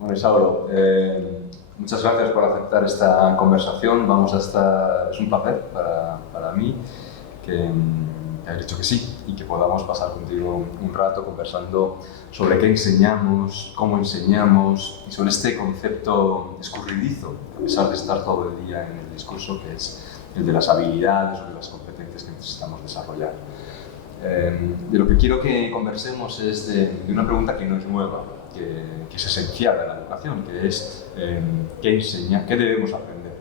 Bueno, Isauro, muchas gracias por aceptar esta conversación. Es un placer para mí que hayas dicho que sí y que podamos pasar contigo un rato conversando sobre qué enseñamos, cómo enseñamos y sobre este concepto escurridizo, a pesar de estar todo el día en el discurso, que es el de las habilidades o de las competencias que necesitamos desarrollar. De lo que quiero que conversemos es de una pregunta que no es nueva, que es esencial en la educación, que es qué debemos aprender,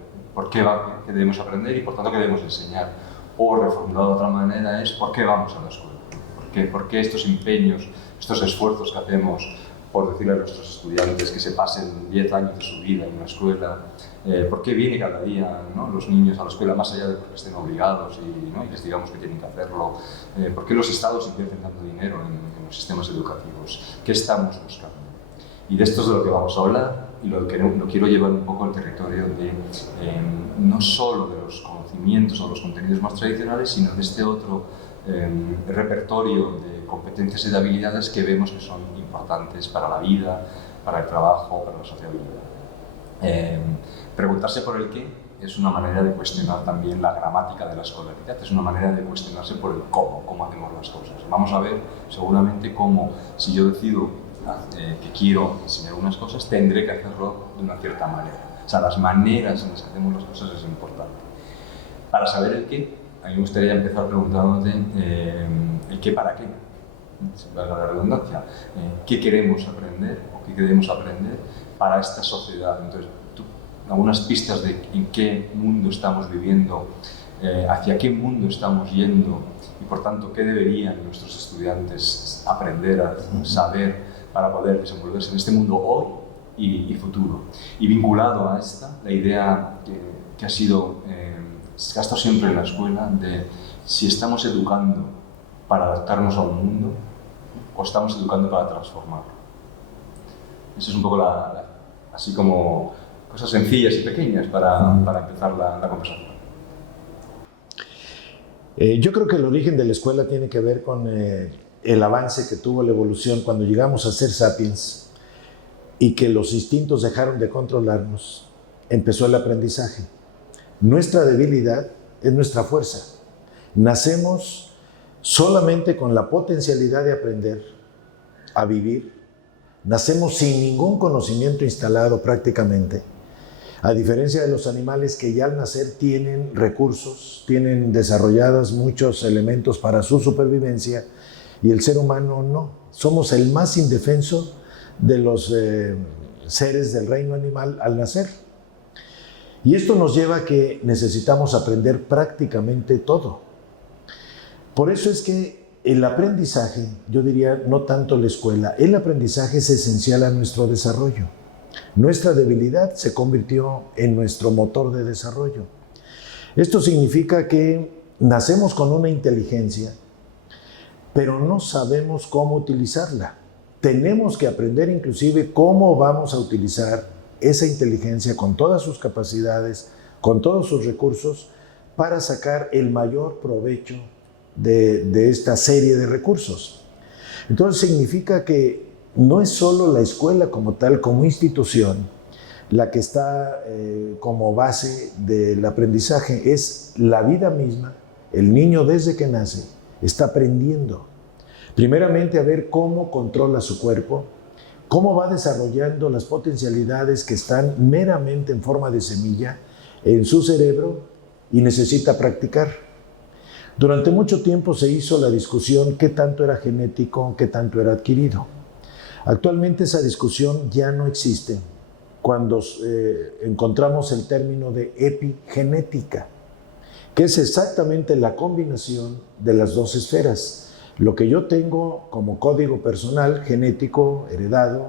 qué debemos aprender y por tanto qué debemos enseñar. O reformulado de otra manera es por qué vamos a la escuela, por qué estos empeños, estos esfuerzos que hacemos por decirle a nuestros estudiantes que se pasen 10 años de su vida en una escuela, por qué viene cada día, ¿no?, los niños a la escuela más allá de porque estén obligados y les digamos que tienen que hacerlo, por qué los estados invierten tanto dinero en los sistemas educativos, qué estamos buscando. Y de esto es de lo que vamos a hablar y lo quiero llevar un poco al territorio de no solo de los conocimientos o los contenidos más tradicionales, sino de este otro repertorio de competencias y de habilidades que vemos que son importantes para la vida, para el trabajo, para la sociabilidad. Preguntarse por el qué es una manera de cuestionar también la gramática de la escolaridad, es una manera de cuestionarse por el cómo hacemos las cosas. Vamos a ver seguramente cómo, si yo decido que quiero enseñar unas cosas, tendré que hacerlo de una cierta manera. O sea, las maneras en las que hacemos las cosas es importante. Para saber el qué, a mí me gustaría empezar preguntándote el qué para qué, sin valga la redundancia. ¿Qué queremos aprender o qué queremos aprender para esta sociedad? Entonces, algunas pistas de en qué mundo estamos viviendo, hacia qué mundo estamos yendo y, por tanto, qué deberían nuestros estudiantes aprender a saber para poder desenvolverse en este mundo hoy y futuro. Y vinculado a esta, la idea que ha estado siempre en la escuela de si estamos educando para adaptarnos a un mundo o estamos educando para transformarlo. Eso es un poco así como cosas sencillas y pequeñas para empezar la conversación. Yo creo que el origen de la escuela tiene que ver con el avance que tuvo la evolución cuando llegamos a ser sapiens y que los instintos dejaron de controlarnos. Empezó el aprendizaje. Nuestra debilidad es nuestra fuerza. Nacemos solamente con la potencialidad de aprender a vivir. Nacemos sin ningún conocimiento instalado prácticamente. A diferencia de los animales que ya al nacer tienen recursos, tienen desarrollados muchos elementos para su supervivencia, y el ser humano no. Somos el más indefenso de los seres del reino animal al nacer. Y esto nos lleva a que necesitamos aprender prácticamente todo. Por eso es que el aprendizaje, yo diría no tanto la escuela, el aprendizaje es esencial a nuestro desarrollo. Nuestra debilidad se convirtió en nuestro motor de desarrollo. Esto significa que nacemos con una inteligencia, pero no sabemos cómo utilizarla. Tenemos que aprender inclusive cómo vamos a utilizar esa inteligencia con todas sus capacidades, con todos sus recursos, para sacar el mayor provecho de esta serie de recursos. Entonces significa que no es solo la escuela como tal, como institución, la que está como base del aprendizaje, es la vida misma. El niño desde que nace está aprendiendo, primeramente a ver cómo controla su cuerpo, cómo va desarrollando las potencialidades que están meramente en forma de semilla en su cerebro y necesita practicar. Durante mucho tiempo se hizo la discusión qué tanto era genético, qué tanto era adquirido. Actualmente esa discusión ya no existe cuando encontramos el término de epigenética, que es exactamente la combinación de las dos esferas. Lo que yo tengo como código personal, genético, heredado,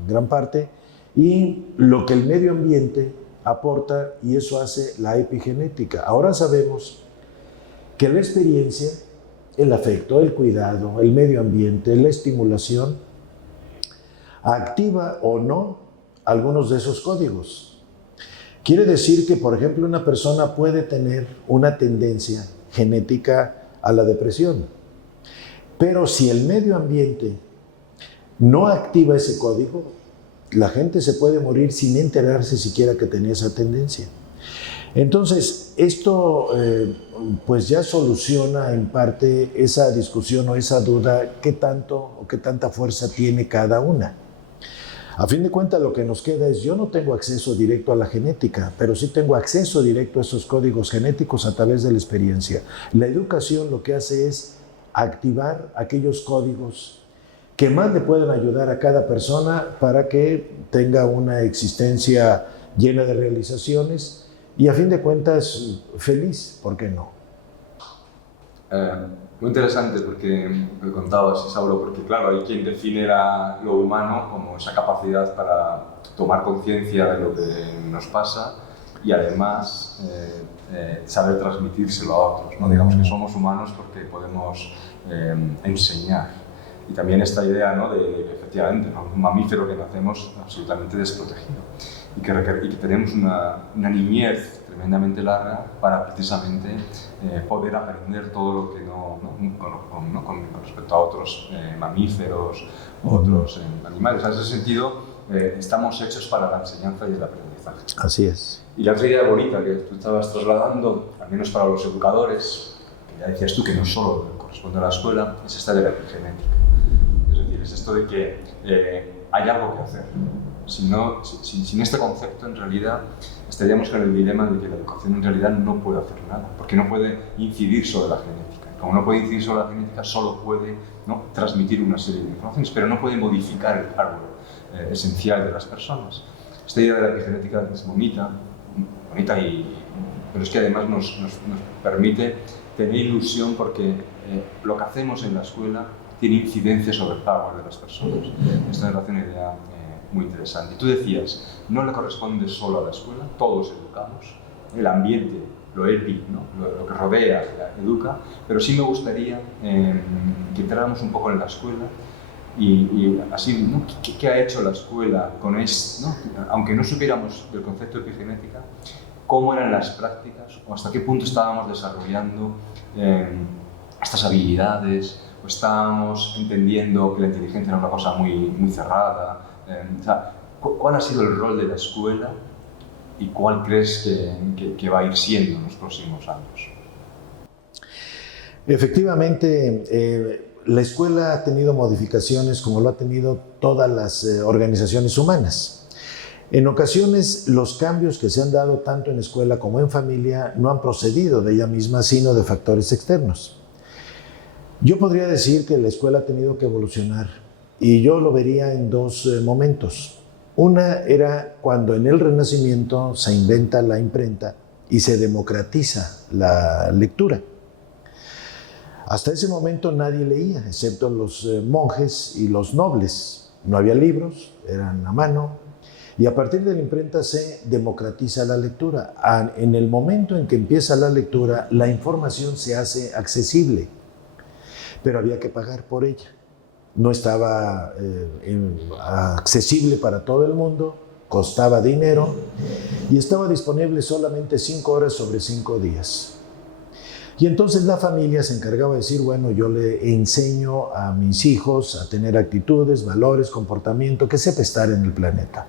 en gran parte, y lo que el medio ambiente aporta, y eso hace la epigenética. Ahora sabemos que la experiencia, el afecto, el cuidado, el medio ambiente, la estimulación, activa o no algunos de esos códigos. Quiere decir que, por ejemplo, una persona puede tener una tendencia genética a la depresión, pero si el medio ambiente no activa ese código, la gente se puede morir sin enterarse siquiera que tenía esa tendencia. Entonces, esto pues ya soluciona en parte esa discusión o esa duda, qué tanto o qué tanta fuerza tiene cada una. A fin de cuentas, lo que nos queda es, yo no tengo acceso directo a la genética, pero sí tengo acceso directo a esos códigos genéticos a través de la experiencia. La educación lo que hace es activar aquellos códigos que más le pueden ayudar a cada persona para que tenga una existencia llena de realizaciones y a fin de cuentas feliz, ¿por qué no? Muy interesante porque me contabas, Saulo, porque claro, hay quien define lo humano como esa capacidad para tomar conciencia de lo que nos pasa y además saber transmitírselo a otros, ¿no? Digamos que somos humanos porque podemos enseñar. Y también esta idea, ¿no?, de que efectivamente, ¿no?, un mamífero que nacemos absolutamente desprotegido y que tenemos una niñez tremendamente larga para precisamente poder aprender todo lo que con respecto a otros mamíferos, otros animales. En ese sentido, estamos hechos para la enseñanza y el aprendizaje. Así es. Y la otra idea bonita que tú estabas trasladando, al menos para los educadores, que ya decías tú que no solo corresponde a la escuela, es esta de la epigenética. Es decir, es esto de que hay algo que hacer. Sin este concepto, en realidad, estaríamos con el dilema de que la educación en realidad no puede hacer nada, porque no puede incidir sobre la genética. Como no puede incidir sobre la genética, solo puede, ¿no?, transmitir una serie de informaciones, pero no puede modificar el árbol esencial de las personas. Esta idea de la epigenética es bonita pero es que además nos permite tener ilusión porque lo que hacemos en la escuela tiene incidencia sobre el hardware de las personas. Esta me parece una idea muy interesante. Y tú decías, no le corresponde solo a la escuela, todos educamos, el ambiente, lo EPI, ¿no?, lo que rodea, educa, pero sí me gustaría que entráramos un poco en la escuela y así, ¿no?, ¿qué ha hecho la escuela con esto, ¿no?, aunque no supiéramos del concepto de epigenética, cómo eran las prácticas o hasta qué punto estábamos desarrollando estas habilidades o estábamos entendiendo que la inteligencia era una cosa muy cerrada. O sea, ¿cuál ha sido el rol de la escuela y cuál crees que va a ir siendo en los próximos años? Efectivamente, la escuela ha tenido modificaciones como lo ha tenido todas las organizaciones humanas. En ocasiones, los cambios que se han dado tanto en escuela como en familia no han procedido de ella misma, sino de factores externos. Yo podría decir que la escuela ha tenido que evolucionar y yo lo vería en dos momentos. Una era cuando en el Renacimiento se inventa la imprenta y se democratiza la lectura. Hasta ese momento nadie leía, excepto los monjes y los nobles. No había libros, eran a mano. Y a partir de la imprenta se democratiza la lectura. En el momento en que empieza la lectura, la información se hace accesible, pero había que pagar por ella. No estaba accesible para todo el mundo, costaba dinero y estaba disponible solamente 5 horas sobre 5 días. Y entonces la familia se encargaba de decir, bueno, yo le enseño a mis hijos a tener actitudes, valores, comportamiento, que sepa estar en el planeta.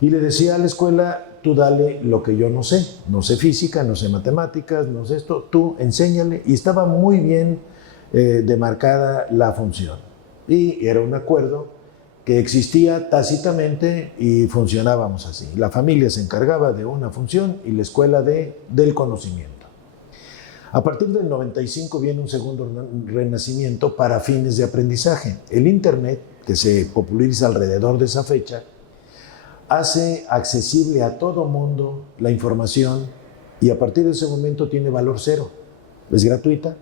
Y le decía a la escuela, tú dale lo que yo no sé física, no sé matemáticas, no sé esto, tú enséñale. Y estaba muy bien demarcada la función. Y era un acuerdo que existía tácitamente y funcionábamos así. La familia se encargaba de una función y la escuela del conocimiento. A partir del 95 viene un segundo renacimiento para fines de aprendizaje. El Internet, que se populariza alrededor de esa fecha, hace accesible a todo mundo la información y a partir de ese momento tiene valor cero. Es gratuita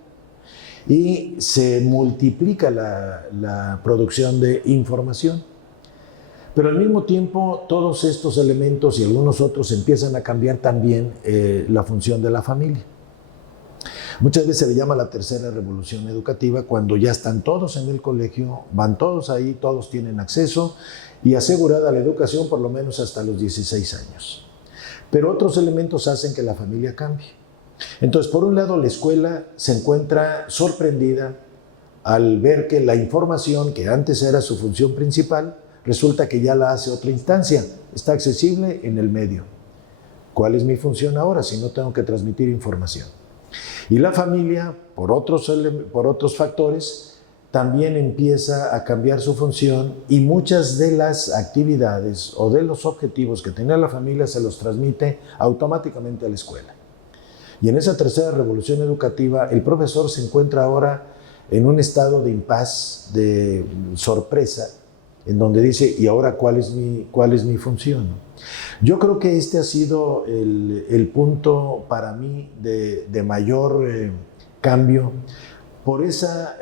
y se multiplica la producción de información. Pero al mismo tiempo, todos estos elementos y algunos otros empiezan a cambiar también la función de la familia. Muchas veces se le llama la tercera revolución educativa cuando ya están todos en el colegio, van todos ahí, todos tienen acceso y asegurada la educación por lo menos hasta los 16 años. Pero otros elementos hacen que la familia cambie. Entonces, por un lado, la escuela se encuentra sorprendida al ver que la información, que antes era su función principal, resulta que ya la hace otra instancia, está accesible en el medio. ¿Cuál es mi función ahora si no tengo que transmitir información? Y la familia, por otros factores, también empieza a cambiar su función y muchas de las actividades o de los objetivos que tenía la familia se los transmite automáticamente a la escuela. Y en esa tercera revolución educativa, el profesor se encuentra ahora en un estado de impas, de sorpresa, en donde dice, ¿y ahora cuál es mi función? Yo creo que este ha sido el punto para mí de mayor cambio por esa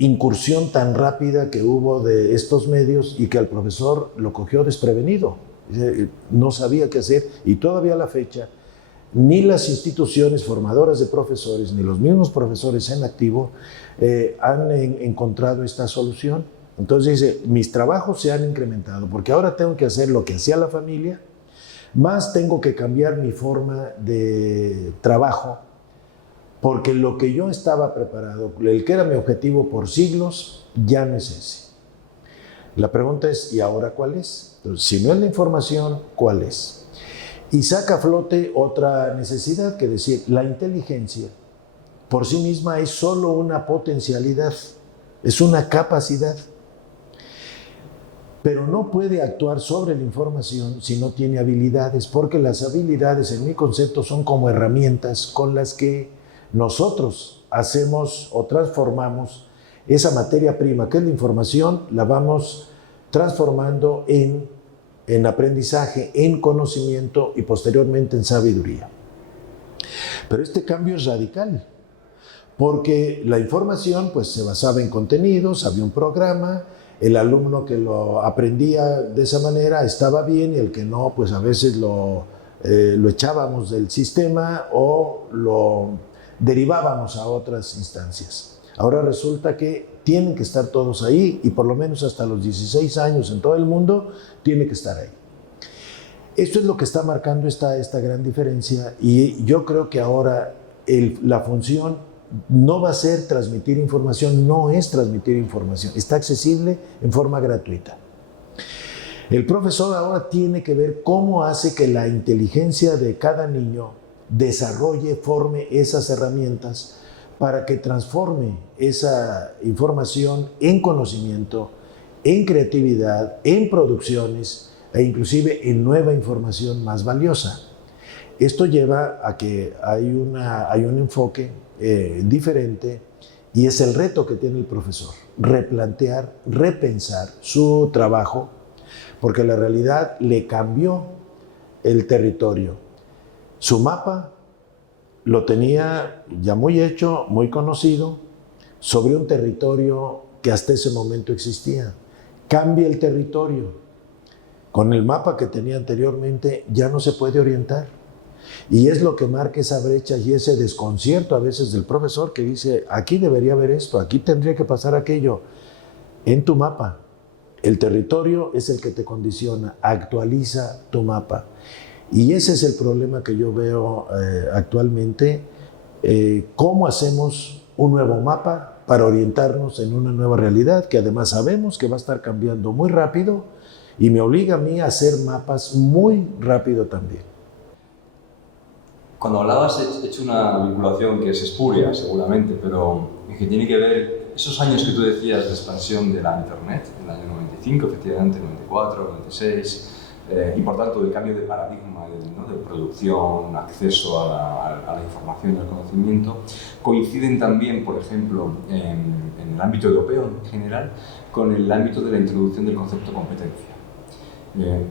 incursión tan rápida que hubo de estos medios y que al profesor lo cogió desprevenido. No sabía qué hacer y todavía a la fecha ni las instituciones formadoras de profesores ni los mismos profesores en activo han encontrado esta solución. Entonces dice, mis trabajos se han incrementado porque ahora tengo que hacer lo que hacía la familia, más tengo que cambiar mi forma de trabajo porque lo que yo estaba preparado, el que era mi objetivo por siglos, ya no es ese. La pregunta es, ¿y ahora cuál es? Entonces, si no es la información, ¿cuál es? Y saca a flote otra necesidad, que decir, la inteligencia por sí misma es solo una potencialidad, es una capacidad, pero no puede actuar sobre la información si no tiene habilidades, porque las habilidades, en mi concepto, son como herramientas con las que nosotros hacemos o transformamos esa materia prima que es la información, la vamos transformando en aprendizaje, en conocimiento y posteriormente en sabiduría. Pero este cambio es radical, porque la información pues, se basaba en contenidos, había un programa, el alumno que lo aprendía de esa manera estaba bien y el que no, pues a veces lo echábamos del sistema o lo derivábamos a otras instancias. Ahora resulta que tienen que estar todos ahí y por lo menos hasta los 16 años en todo el mundo tiene que estar ahí. Esto es lo que está marcando esta gran diferencia y yo creo que ahora la función no va a ser transmitir información, no es transmitir información, está accesible en forma gratuita. El profesor ahora tiene que ver cómo hace que la inteligencia de cada niño desarrolle, forme esas herramientas para que transforme esa información en conocimiento, en creatividad, en producciones e inclusive en nueva información más valiosa. Esto lleva a que hay un enfoque diferente y es el reto que tiene el profesor, replantear, repensar su trabajo, porque la realidad le cambió el territorio. Su mapa lo tenía ya muy hecho, muy conocido, sobre un territorio que hasta ese momento existía. Cambia el territorio. Con el mapa que tenía anteriormente ya no se puede orientar. Y es lo que marca esa brecha y ese desconcierto a veces del profesor que dice, aquí debería haber esto, aquí tendría que pasar aquello. En tu mapa, el territorio es el que te condiciona, actualiza tu mapa. Y ese es el problema que yo veo actualmente, cómo hacemos un nuevo mapa para orientarnos en una nueva realidad, que además sabemos que va a estar cambiando muy rápido y me obliga a mí a hacer mapas muy rápido también. Cuando hablabas, he hecho una vinculación que es espuria seguramente, pero que tiene que ver esos años que tú decías de expansión de la Internet, en el año 95, efectivamente, 94, 96, y por tanto el cambio de paradigma de producción, acceso a la información y al conocimiento, coinciden también, por ejemplo, en el ámbito europeo en general, con el ámbito de la introducción del concepto competencia.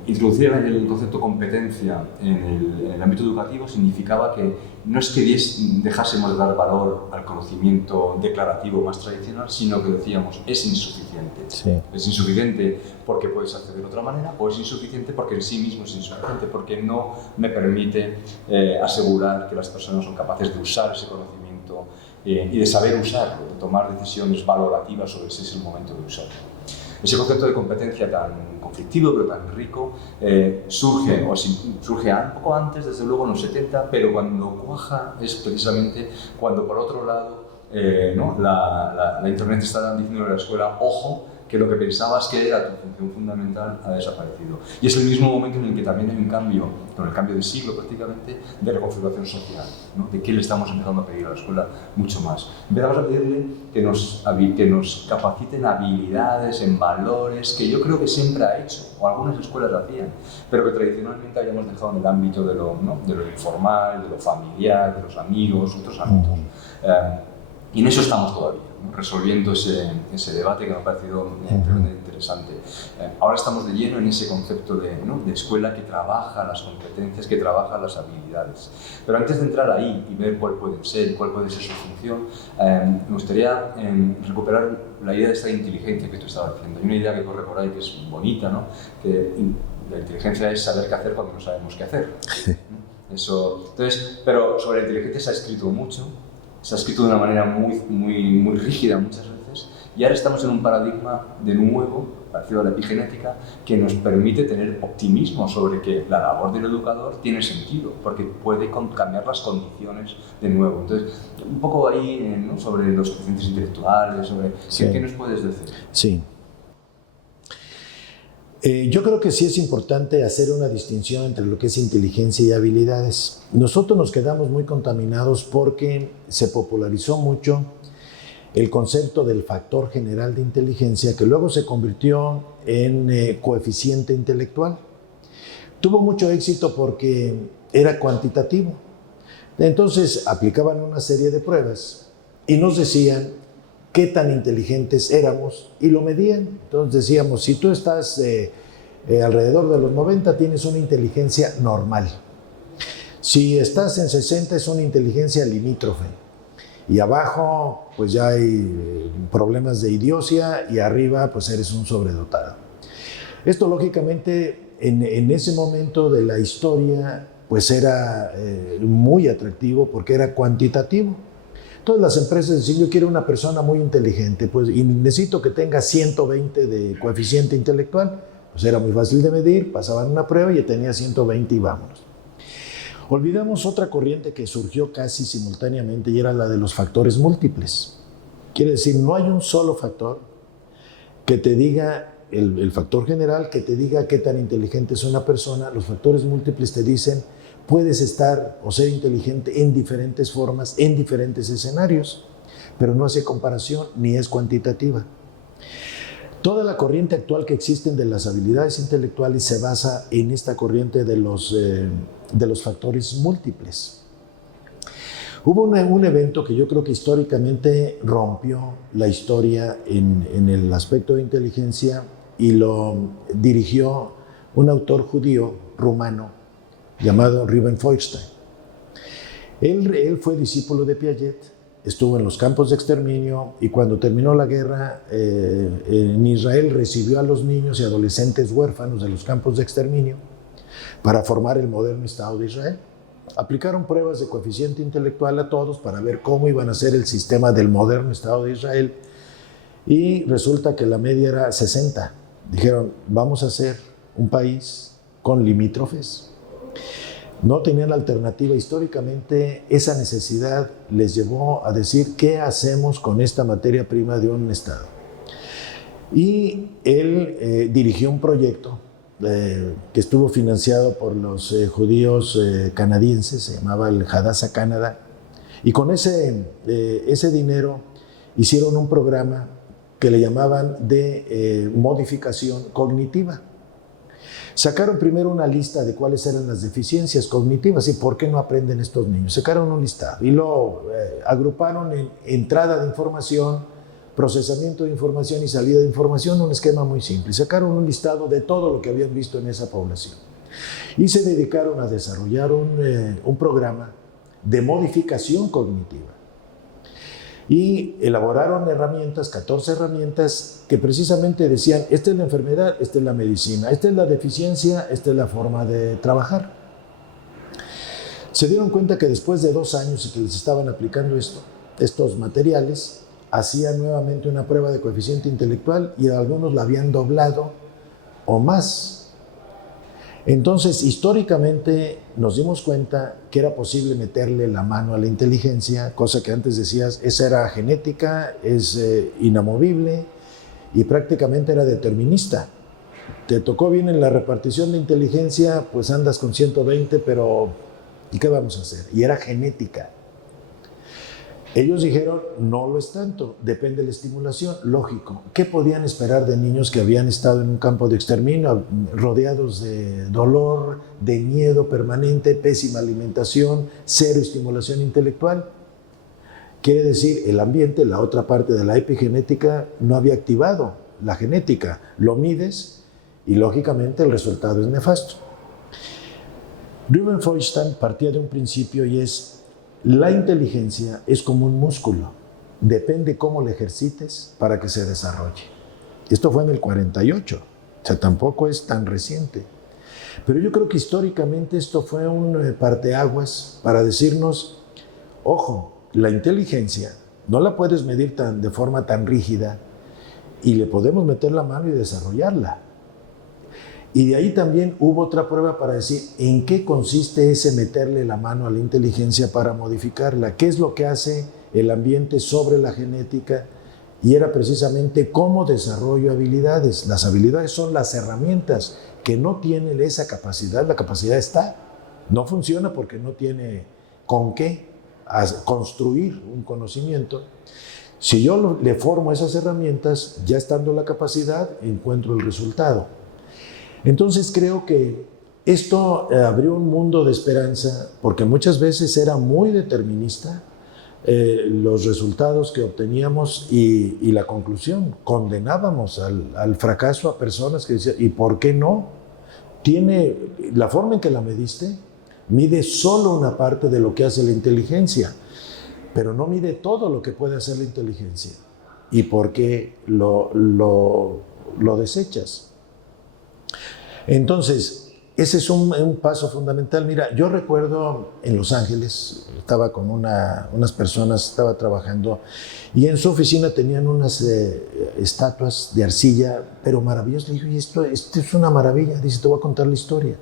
Introducir el concepto competencia en el ámbito educativo significaba que no es que dejásemos de dar valor al conocimiento declarativo más tradicional, sino que decíamos es insuficiente. Sí. Es insuficiente porque puedes acceder de otra manera, o es insuficiente porque en sí mismo es insuficiente, porque no me permite asegurar que las personas son capaces de usar ese conocimiento y de saber usarlo, de tomar decisiones valorativas sobre si es el momento de usarlo. Ese concepto de competencia tan conflictivo pero tan rico surge un poco antes, desde luego en los 70, pero cuando cuaja es precisamente cuando por otro lado la Internet está diciendo a la escuela, ojo, que lo que pensabas que era tu función fundamental ha desaparecido. Y es el mismo momento en el que también hay un cambio, con el cambio de siglo prácticamente, de reconfiguración social, ¿no? De qué le estamos empezando a pedir a la escuela mucho más. Empezamos a pedirle que nos capaciten habilidades, en valores, que yo creo que siempre ha hecho, o algunas escuelas hacían, pero que tradicionalmente habíamos dejado en el ámbito de lo, ¿no? De lo informal, de lo familiar, de los amigos, otros ámbitos. Y en eso estamos todavía, ¿no? Resolviendo ese debate que me ha parecido interesante. Ahora estamos de lleno en ese concepto ¿no? de escuela que trabaja las competencias, que trabaja las habilidades. Pero antes de entrar ahí y ver cuál puede ser su función, me gustaría recuperar la idea de esta inteligencia que tú estabas diciendo. Hay una idea que corre por ahí que es bonita, ¿no? Que la inteligencia es saber qué hacer cuando no sabemos qué hacer. Eso, entonces, pero sobre la inteligencia se ha escrito mucho. Se ha escrito de una manera muy rígida muchas veces, y ahora estamos en un paradigma de nuevo, parecido a la epigenética, que nos permite tener optimismo sobre que la labor del educador tiene sentido, porque puede cambiar las condiciones de nuevo. Entonces, un poco ahí, ¿no? Sobre los coeficientes intelectuales, sobre ¿qué nos puedes decir? Sí. Yo creo que sí es importante hacer una distinción entre lo que es inteligencia y habilidades. Nosotros nos quedamos muy contaminados porque se popularizó mucho el concepto del factor general de inteligencia, que luego se convirtió en coeficiente intelectual. Tuvo mucho éxito porque era cuantitativo. Entonces aplicaban una serie de pruebas y nos decían qué tan inteligentes éramos y lo medían. Entonces decíamos, si tú estás alrededor de los 90, tienes una inteligencia normal. Si estás en 60, es una inteligencia limítrofe. Y abajo, pues ya hay problemas de idiocia, y arriba, pues eres un sobredotado. Esto, lógicamente, en ese momento de la historia, pues era muy atractivo porque era cuantitativo. Todas las empresas decían, yo quiero una persona muy inteligente, pues, y necesito que tenga 120 de coeficiente intelectual. Pues era muy fácil de medir, pasaban una prueba y tenía 120 y vámonos. Olvidamos otra corriente que surgió casi simultáneamente, y era la de los factores múltiples. Quiere decir, no hay un solo factor que te diga, el factor general, que te diga qué tan inteligente es una persona. Los factores múltiples te dicen, puedes estar o ser inteligente en diferentes formas, en diferentes escenarios, pero no hace comparación ni es cuantitativa. Toda la corriente actual que existen de las habilidades intelectuales se basa en esta corriente de los factores múltiples. Hubo un evento que yo creo que históricamente rompió la historia en el aspecto de inteligencia, y lo dirigió un autor judío rumano llamado Reuben Feuerstein. Él fue discípulo de Piaget, estuvo en los campos de exterminio, y cuando terminó la guerra en Israel recibió a los niños y adolescentes huérfanos de los campos de exterminio para formar el moderno Estado de Israel. Aplicaron pruebas de coeficiente intelectual a todos para ver cómo iban a ser el sistema del moderno Estado de Israel, y resulta que la media era 60. Dijeron, vamos a hacer un país con limítrofes. No tenían alternativa. Históricamente esa necesidad les llevó a decir, ¿qué hacemos con esta materia prima de un Estado? Y él dirigió un proyecto que estuvo financiado por los judíos canadienses, se llamaba el Hadassah Canada, y con ese dinero hicieron un programa que le llamaban de modificación cognitiva. Sacaron primero una lista de cuáles eran las deficiencias cognitivas y por qué no aprenden estos niños. Sacaron un listado y lo agruparon en entrada de información, procesamiento de información y salida de información, un esquema muy simple. Sacaron un listado de todo lo que habían visto en esa población y se dedicaron a desarrollar un programa de modificación cognitiva. Y elaboraron herramientas, 14 herramientas, que precisamente decían, esta es la enfermedad, esta es la medicina, esta es la deficiencia, esta es la forma de trabajar. Se dieron cuenta que después de 2 años y que les estaban aplicando estos materiales, hacían nuevamente una prueba de coeficiente intelectual y algunos la habían doblado o más. Entonces, históricamente nos dimos cuenta que era posible meterle la mano a la inteligencia, cosa que antes decías, esa era genética, es inamovible, y prácticamente era determinista. Te tocó bien en la repartición de inteligencia, pues andas con 120, pero ¿y qué vamos a hacer? Y era genética. Ellos dijeron, no lo es tanto, depende de la estimulación, lógico. ¿Qué podían esperar de niños que habían estado en un campo de exterminio, rodeados de dolor, de miedo permanente, pésima alimentación, cero estimulación intelectual? Quiere decir, el ambiente, la otra parte de la epigenética, no había activado la genética. Lo mides y lógicamente el resultado es nefasto. Ruben Feuerstein partía de un principio y es: la inteligencia es como un músculo, depende cómo lo ejercites para que se desarrolle. Esto fue en el 48, o sea, tampoco es tan reciente. Pero yo creo que históricamente esto fue un parteaguas para decirnos, ojo, la inteligencia no la puedes medir de forma tan rígida y le podemos meter la mano y desarrollarla. Y de ahí también hubo otra prueba para decir en qué consiste ese meterle la mano a la inteligencia para modificarla, qué es lo que hace el ambiente sobre la genética, y era precisamente cómo desarrollo habilidades. Las habilidades son las herramientas que no tienen esa capacidad, la capacidad está, no funciona porque no tiene con qué construir un conocimiento. Si yo le formo esas herramientas, ya estando la capacidad, encuentro el resultado. Entonces creo que esto abrió un mundo de esperanza, porque muchas veces era muy determinista los resultados que obteníamos y la conclusión. Condenábamos al fracaso a personas que decían, ¿y por qué no? Tiene la forma en que la mediste, mide solo una parte de lo que hace la inteligencia, pero no mide todo lo que puede hacer la inteligencia. ¿Y por qué lo desechas? Entonces, ese es un paso fundamental. Mira, yo recuerdo en Los Ángeles, estaba con unas personas, estaba trabajando, y en su oficina tenían unas estatuas de arcilla, pero maravillosas. Le dije, esto es una maravilla. Dice, te voy a contar la historia.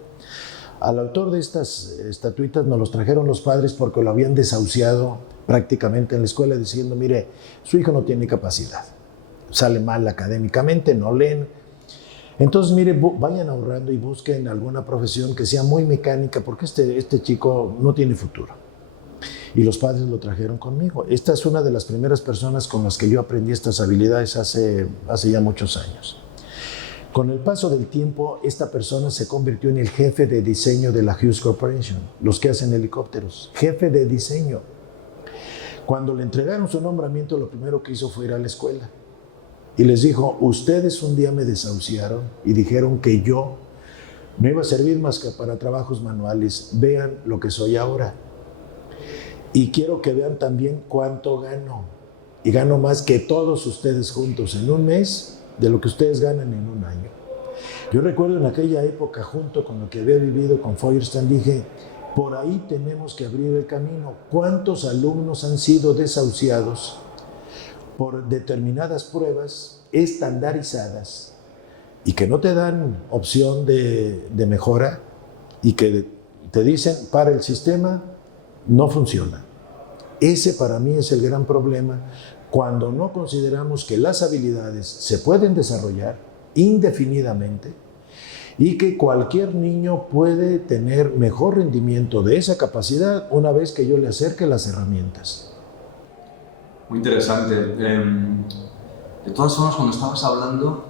Al autor de estas estatuitas nos los trajeron los padres porque lo habían desahuciado prácticamente en la escuela, diciendo, mire, su hijo no tiene capacidad, sale mal académicamente, no leen. Entonces, mire, vayan ahorrando y busquen alguna profesión que sea muy mecánica, porque este chico no tiene futuro. Y los padres lo trajeron conmigo. Esta es una de las primeras personas con las que yo aprendí estas habilidades hace ya muchos años. Con el paso del tiempo, esta persona se convirtió en el jefe de diseño de la Hughes Corporation, los que hacen helicópteros, jefe de diseño. Cuando le entregaron su nombramiento, lo primero que hizo fue ir a la escuela. Y les dijo, ustedes un día me desahuciaron y dijeron que yo no iba a servir más que para trabajos manuales. Vean lo que soy ahora. Y quiero que vean también cuánto gano. Y gano más que todos ustedes juntos en un mes de lo que ustedes ganan en un año. Yo recuerdo en aquella época, junto con lo que había vivido con Feuerstein, dije, por ahí tenemos que abrir el camino. ¿Cuántos alumnos han sido desahuciados por determinadas pruebas estandarizadas y que no te dan opción de mejora y que te dicen, para el sistema no funciona? Ese para mí es el gran problema cuando no consideramos que las habilidades se pueden desarrollar indefinidamente y que cualquier niño puede tener mejor rendimiento de esa capacidad una vez que yo le acerque las herramientas. Muy interesante. De todas formas, cuando estabas hablando,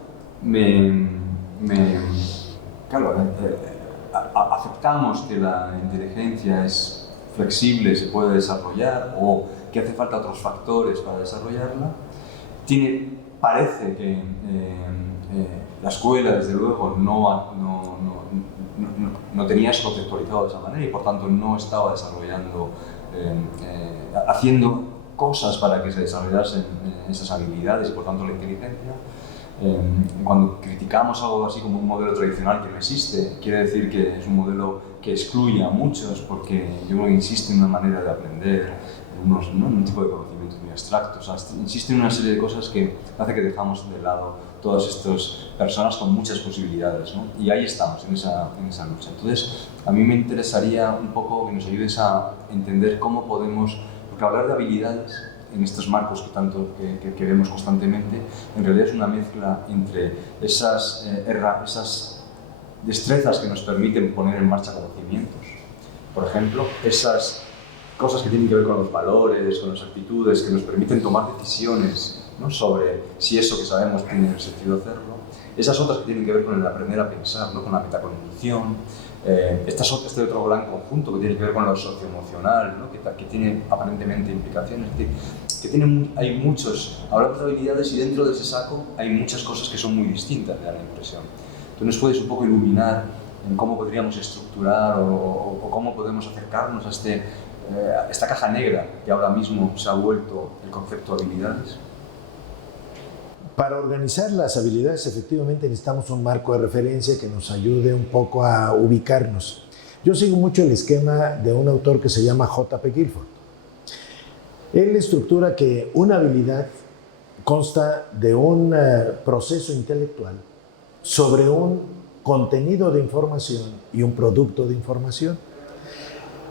claro, aceptamos que la inteligencia es flexible, se puede desarrollar, o que hace falta otros factores para desarrollarla. Parece que la escuela, desde luego, no tenía eso conceptualizado de esa manera y, por tanto, no estaba desarrollando, haciendo cosas para que se desarrollasen esas habilidades y, por tanto, la inteligencia. Cuando criticamos algo así como un modelo tradicional que no existe, quiere decir que es un modelo que excluye a muchos, porque yo creo que insiste en una manera de aprender, un tipo de conocimientos muy abstractos, insiste en una serie de cosas que hace que dejamos de lado todas estas personas con muchas posibilidades, ¿no? Y ahí estamos, en esa lucha. Entonces, a mí me interesaría un poco que nos ayudes a entender cómo podemos, porque hablar de habilidades en estos marcos que vemos constantemente, en realidad es una mezcla entre esas destrezas que nos permiten poner en marcha conocimientos, por ejemplo, esas cosas que tienen que ver con los valores, con las actitudes, que nos permiten tomar decisiones, ¿no?, sobre si eso que sabemos tiene sentido hacerlo. Esas otras que tienen que ver con el aprender a pensar, ¿no?, con la metacognición. Este otro gran conjunto que tiene que ver con lo socioemocional, ¿no?, que tiene aparentemente implicaciones. Hay muchos, hablamos de habilidades y dentro de ese saco hay muchas cosas que son muy distintas, me da la impresión. ¿Tú nos puedes un poco iluminar en cómo podríamos estructurar o cómo podemos acercarnos a esta caja negra que ahora mismo se ha vuelto el concepto de habilidades? Para organizar las habilidades, efectivamente necesitamos un marco de referencia que nos ayude un poco a ubicarnos. Yo sigo mucho el esquema de un autor que se llama J.P. Guilford. Él estructura que una habilidad consta de un proceso intelectual sobre un contenido de información y un producto de información.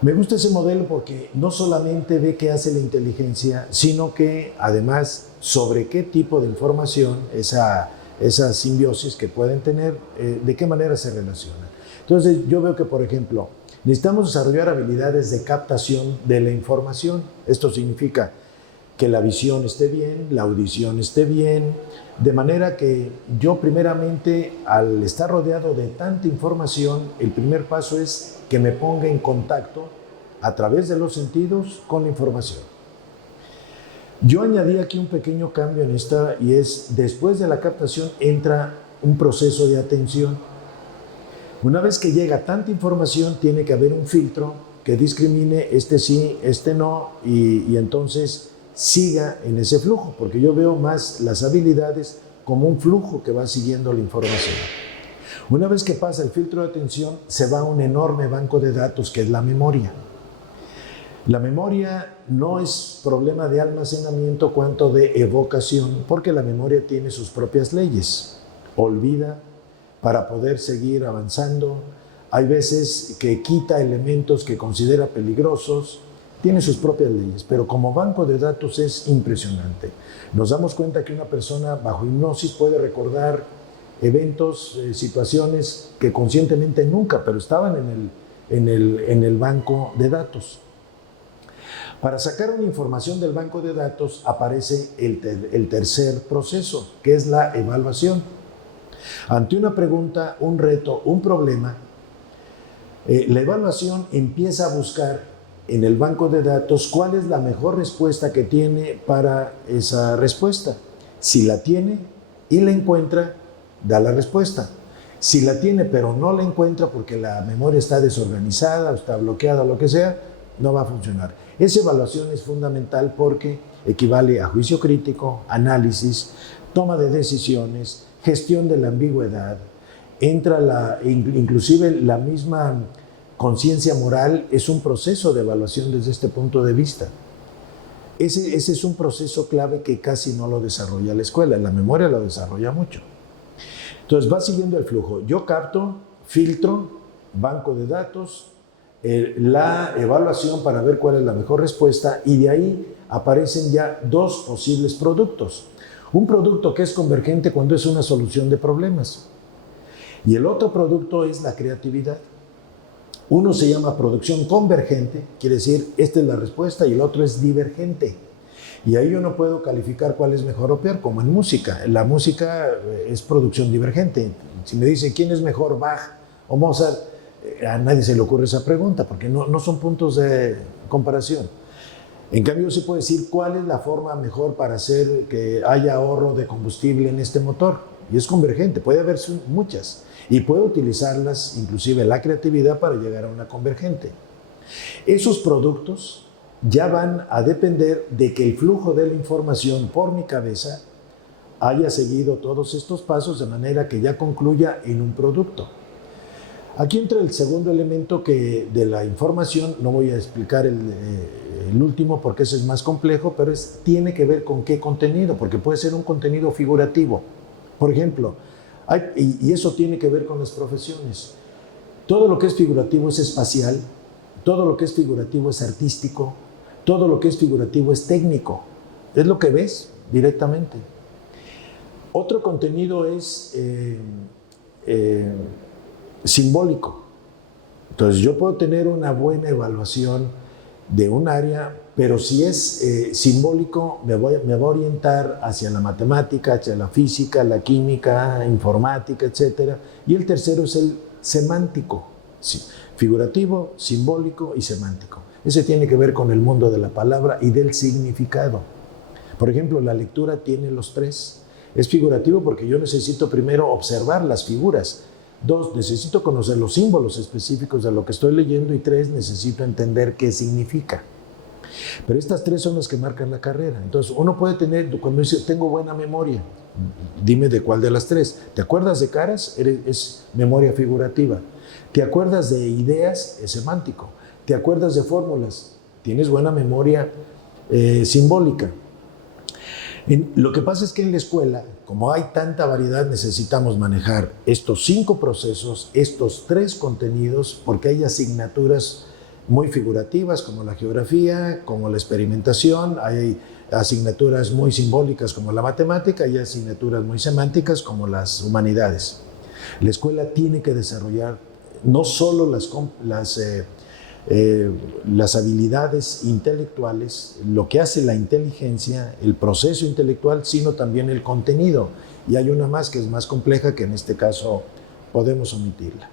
Me gusta ese modelo porque no solamente ve qué hace la inteligencia, sino que además sobre qué tipo de información, esa simbiosis que pueden tener, de qué manera se relaciona. Entonces yo veo que, por ejemplo, necesitamos desarrollar habilidades de captación de la información. Esto significa que la visión esté bien, la audición esté bien, de manera que yo primeramente, al estar rodeado de tanta información, el primer paso es que me ponga en contacto a través de los sentidos con la información. Yo añadí aquí un pequeño cambio en esta, y es, después de la captación entra un proceso de atención. Una vez que llega tanta información, tiene que haber un filtro que discrimine este sí, este no, y entonces siga en ese flujo, porque yo veo más las habilidades como un flujo que va siguiendo la información. Una vez que pasa el filtro de atención, se va a un enorme banco de datos que es la memoria. La memoria no es problema de almacenamiento cuanto de evocación, porque la memoria tiene sus propias leyes. Olvida para poder seguir avanzando. Hay veces que quita elementos que considera peligrosos. Tiene sus propias leyes, pero como banco de datos es impresionante. Nos damos cuenta que una persona bajo hipnosis puede recordar eventos, situaciones que conscientemente nunca, pero estaban en el banco de datos. Para sacar una información del banco de datos aparece el tercer proceso, que es la evaluación. Ante una pregunta, un reto, un problema, la evaluación empieza a buscar en el banco de datos cuál es la mejor respuesta que tiene para esa respuesta. Si la tiene y la encuentra, da la respuesta. Si la tiene pero no la encuentra porque la memoria está desorganizada o está bloqueada o lo que sea, no va a funcionar. Esa evaluación es fundamental porque equivale a juicio crítico, análisis, toma de decisiones, gestión de la ambigüedad, entra inclusive la misma conciencia moral. Es un proceso de evaluación desde este punto de vista. Ese es un proceso clave que casi no lo desarrolla la escuela, la memoria lo desarrolla mucho. Entonces va siguiendo el flujo. Yo capto, filtro, banco de datos, la evaluación para ver cuál es la mejor respuesta, y de ahí aparecen ya dos posibles productos. Un producto que es convergente cuando es una solución de problemas, y el otro producto es la creatividad. Uno se llama producción convergente, quiere decir, esta es la respuesta, y el otro es divergente. Y ahí yo no puedo calificar cuál es mejor o peor, como en música. La música es producción divergente. Si me dice quién es mejor, Bach o Mozart, a nadie se le ocurre esa pregunta, porque no son puntos de comparación. En cambio, se puede decir cuál es la forma mejor para hacer que haya ahorro de combustible en este motor. Y es convergente, puede haber muchas. Y puede utilizarlas, inclusive la creatividad, para llegar a una convergente. Esos productos ya van a depender de que el flujo de la información por mi cabeza haya seguido todos estos pasos de manera que ya concluya en un producto. Aquí entra el segundo elemento de la información. No voy a explicar el último porque ese es más complejo, pero tiene que ver con qué contenido, porque puede ser un contenido figurativo. Por ejemplo, y eso tiene que ver con las profesiones. Todo lo que es figurativo es espacial, todo lo que es figurativo es artístico, todo lo que es figurativo es técnico. es lo que ves directamente. Otro contenido es simbólico. Entonces yo puedo tener una buena evaluación de un área, pero si es simbólico me va a orientar hacia la matemática, hacia la física, la química, informática, etc. Y el tercero es el semántico, sí, figurativo, simbólico y semántico. Ese tiene que ver con el mundo de la palabra y del significado. Por ejemplo, la lectura tiene los tres. Es figurativo porque yo necesito primero observar las figuras. 2, necesito conocer los símbolos específicos de lo que estoy leyendo. Y 3, necesito entender qué significa. Pero estas 3 son las que marcan la carrera. Entonces, uno puede tener, cuando dice, tengo buena memoria, dime de cuál de las 3. ¿Te acuerdas de caras? Es memoria figurativa. ¿Te acuerdas de ideas? Es semántico. ¿Te acuerdas de fórmulas? Tienes buena memoria simbólica. Lo que pasa es que en la escuela, como hay tanta variedad, necesitamos manejar estos 5 procesos, estos 3 contenidos, porque hay asignaturas muy figurativas como la geografía, como la experimentación, hay asignaturas muy simbólicas como la matemática y asignaturas muy semánticas como las humanidades. La escuela tiene que desarrollar no solo las habilidades intelectuales, lo que hace la inteligencia, el proceso intelectual, sino también el contenido. Y hay una más que es más compleja, que en este caso podemos omitirla.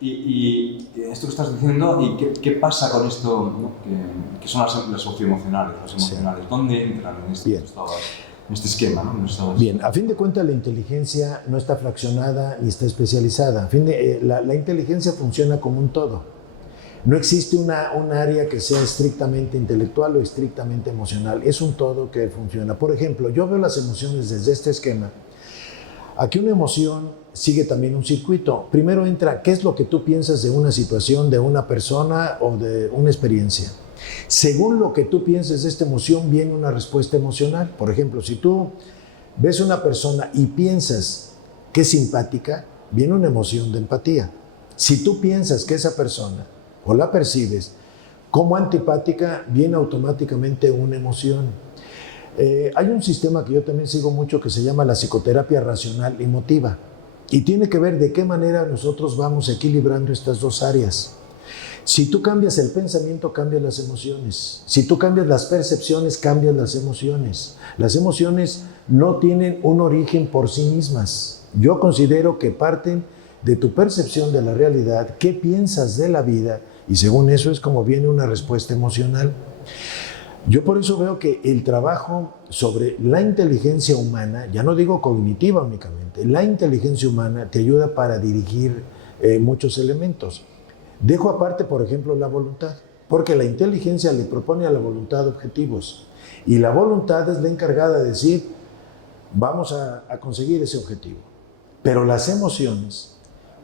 Y esto que estás diciendo, ¿y qué pasa con esto, ¿no? que son las socioemocionales, las emocionales? Sí. ¿Dónde entran en este esquema, ¿no? Bien, a fin de cuentas la inteligencia no está fraccionada ni está especializada. La inteligencia funciona como un todo. No existe un área que sea estrictamente intelectual o estrictamente emocional. Es un todo que funciona. Por ejemplo, yo veo las emociones desde este esquema. Aquí una emoción sigue también un circuito. Primero entra, ¿qué es lo que tú piensas de una situación, de una persona o de una experiencia? Según lo que tú pienses de esta emoción, viene una respuesta emocional. Por ejemplo, si tú ves una persona y piensas que es simpática, viene una emoción de empatía. Si tú piensas que esa persona o la percibes como antipática, viene automáticamente una emoción. Hay un sistema que yo también sigo mucho que se llama la psicoterapia racional emotiva y tiene que ver de qué manera nosotros vamos equilibrando estas dos áreas. Si tú cambias el pensamiento, cambias las emociones. Si tú cambias las percepciones, cambias las emociones. Las emociones no tienen un origen por sí mismas. Yo considero que parten de tu percepción de la realidad, qué piensas de la vida, y según eso es como viene una respuesta emocional. Yo por eso veo que el trabajo sobre la inteligencia humana, ya no digo cognitiva únicamente, la inteligencia humana te ayuda para dirigir muchos elementos. Dejo aparte, por ejemplo, la voluntad, porque la inteligencia le propone a la voluntad objetivos y la voluntad es la encargada de decir, vamos a conseguir ese objetivo. Pero las emociones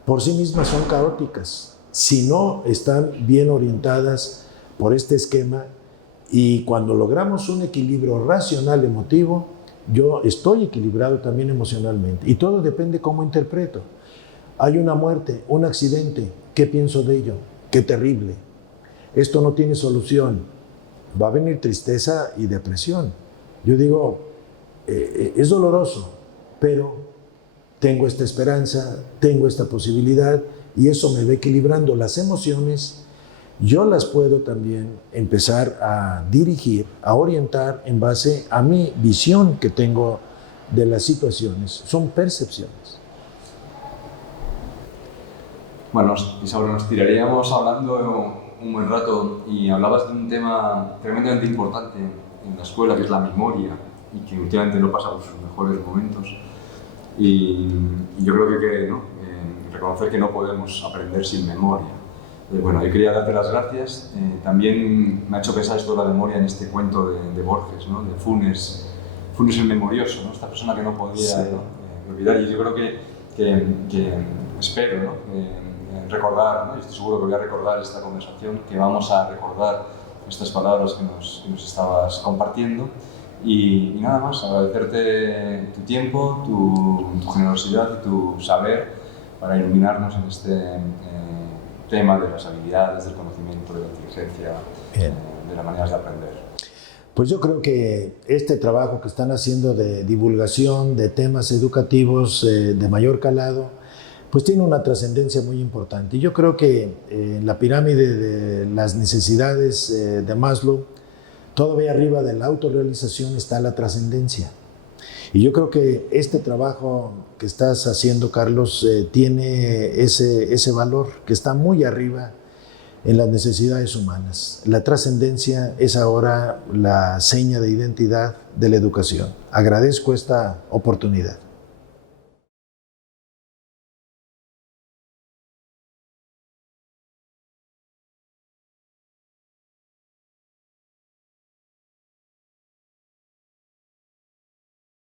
por sí mismas son caóticas, si no están bien orientadas por este esquema, y cuando logramos un equilibrio racional emotivo, yo estoy equilibrado también emocionalmente, y todo depende cómo interpreto. Hay una muerte, un accidente, ¿qué pienso de ello? ¡Qué terrible! Esto no tiene solución. Va a venir tristeza y depresión. Yo digo, es doloroso, pero tengo esta esperanza, tengo esta posibilidad, y eso me va equilibrando. Las emociones, yo las puedo también empezar a dirigir, a orientar en base a mi visión que tengo de las situaciones. Son percepciones. Bueno, Isaura, nos tiraríamos hablando un buen rato y hablabas de un tema tremendamente importante en la escuela, que es la memoria, y que últimamente no pasa por sus mejores momentos. Y yo creo que reconocer que no podemos aprender sin memoria. Bueno, yo quería darte las gracias. También me ha hecho pensar esto de la memoria en este cuento de Borges, ¿no? De Funes el memorioso, ¿no? Esta persona que no podía olvidar. Y yo creo que espero, ¿no? Recordar, ¿no? Y estoy seguro que voy a recordar esta conversación, que vamos a recordar estas palabras que nos estabas compartiendo. Y nada más, agradecerte tu tiempo, tu generosidad y tu saber para iluminarnos en este tema de las habilidades, del conocimiento, de la inteligencia, de las maneras de aprender. Pues yo creo que este trabajo que están haciendo de divulgación de temas educativos de mayor calado, pues tiene una trascendencia muy importante. Y yo creo que en la pirámide de las necesidades de Maslow, todavía arriba de la autorrealización está la trascendencia. Y yo creo que este trabajo que estás haciendo, Carlos, tiene ese valor que está muy arriba en las necesidades humanas. La trascendencia es ahora la seña de identidad de la educación. Agradezco esta oportunidad.